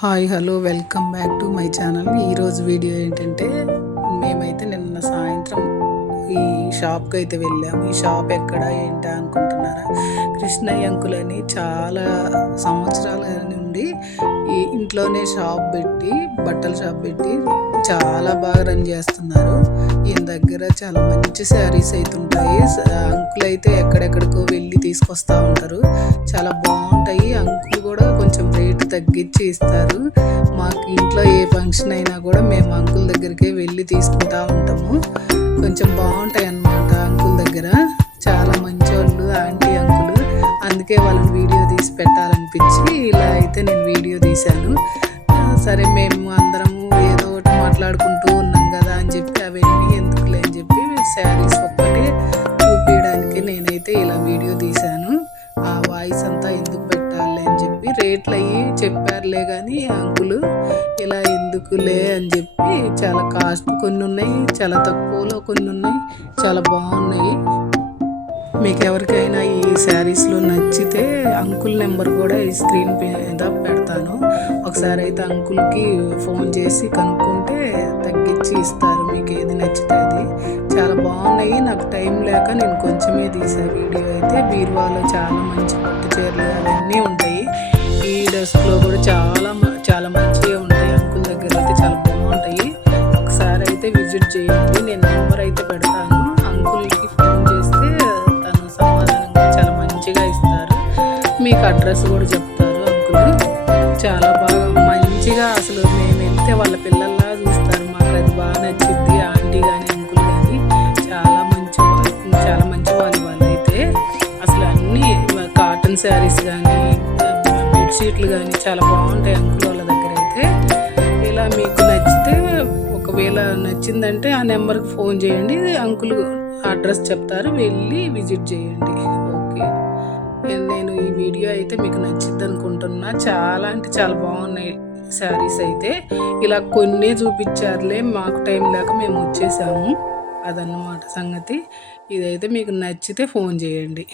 Hi hello welcome back to my channel. ఈరోజు video ఏంటంటే, మేమైతే నిన్న సాయంత్రం ఈ షాప్కి అయితే వెళ్ళాము. ఈ షాప్ ఎక్కడ ఏంటా అనుకుంటున్నారా? కృష్ణయ్య అంకుల్ అని చాలా సంవత్సరాల నుండి ఈ ఇంట్లోనే షాప్ పెట్టి, బట్టల షాప్ పెట్టి చాలా బాగా రన్ చేస్తున్నారు. ఈయన దగ్గర చాలా మంచి శారీస్ అయితే ఉంటాయి. అంకుల్ అయితే ఎక్కడెక్కడికో వెళ్ళి తీసుకొస్తూ ఉంటారు. చాలా బాగుంటాయి. అంకుల్ కూడా కొంచెం రేటు తగ్గించి ఇస్తారు. మాకు ఇంట్లో ఏ ఫంక్షన్ అయినా కూడా మేము అంకుల్ దగ్గరికే వెళ్ళి తీసుకుంటూ ఉంటాము. కొంచెం బాగుంటాయి అన్నమాట అంకుల్ దగ్గర. చాలా మంచోళ్ళు ఆంటీ అంకుల్. అందుకే వాళ్ళని వీడియో తీసి పెట్టాలనిపించి ఇలా అయితే నేను వీడియో తీశాను. సరే మేము అందరము ఏదో ఒకటి మాట్లాడుకుంటూ ఉన్నాం కదా అని చెప్పి అవన్నీ ఎందుకులే అని చెప్పి శారీస్ ఒక్కటి చూపించడానికి నేనైతే ఇలా వీడియో తీశాను. ఆ వాయిస్ అంతా ఎందుకు పెట్టాలి అని చెప్పి రేట్లు అయ్యి చెప్పారులే కానీ అంకులు ఇలా ఎందుకులే అని చెప్పి చాలా కాస్ట్ కొన్ని ఉన్నాయి, చాలా తక్కువలో కొన్ని ఉన్నాయి, చాలా బాగున్నాయి. మీకు ఎవరికైనా ఈ శారీస్లో నచ్చితే అంకుల్ నెంబర్ కూడా ఈ స్క్రీన్ మీద పెడతాను. ఒకసారి అయితే అంకుల్కి ఫోన్ చేసి కనుక్కుంటే తగ్గించి ఇస్తారు. మీకు ఏది నచ్చితే అది. చాలా బాగున్నాయి. నాకు టైం లేక నేను కొంచెమే తీసా వీడియో అయితే. బీరువాలో చాలా మంచి పట్టు చీరలు అవన్నీ ఉంటాయి. ఈ డెస్క్లో కూడా చాలా చాలా మంచిగా ఉంటాయి. అంకుల్ దగ్గర అయితే చాలా బాగుంటాయి. ఒకసారి అయితే విజిట్ చేయండి. నేను నెంబర్ అయితే పెడతాను. అంకుల్కి ఫోన్ చేస్తే తను సమాధానంగా చాలా మంచిగా ఇస్తారు. మీకు అడ్రస్ కూడా చెప్తారు అంకుల్. చాలా బాగా మంచిగా అసలు మేము వెళ్తే వాళ్ళ పిల్లల్లా చూస్తారు. మాకు అది బాగా నచ్చింది. ఆంటీ కానీ అంకుల్ కానీ చాలా మంచి వాళ్ళు వాళ్ళైతే. అసలు అన్నీ కాటన్ శారీస్ కానీ బెడ్షీట్లు కానీ చాలా బాగుంటాయి అంకుల్ వాళ్ళ దగ్గర అయితే. ఇలా మీకు నచ్చితే ఒకవేళ నచ్చిందంటే ఆ నెంబర్కి ఫోన్ చేయండి. అంకుల్ అడ్రస్ చెప్తారు, వెళ్ళి విజిట్ చేయండి. ఓకే, నేను ఈ వీడియో అయితే మీకు నచ్చిద్ది అనుకుంటున్నా. చాలా అంటే చాలా బాగున్నాయి శారీస్ అయితే. ఇలా కొన్నే చూపించారులే, మాకు టైం లేక మేము వచ్చేసాము. అదన్నమాట సంగతి. ఇదైతే మీకు నచ్చితే ఫోన్ చేయండి.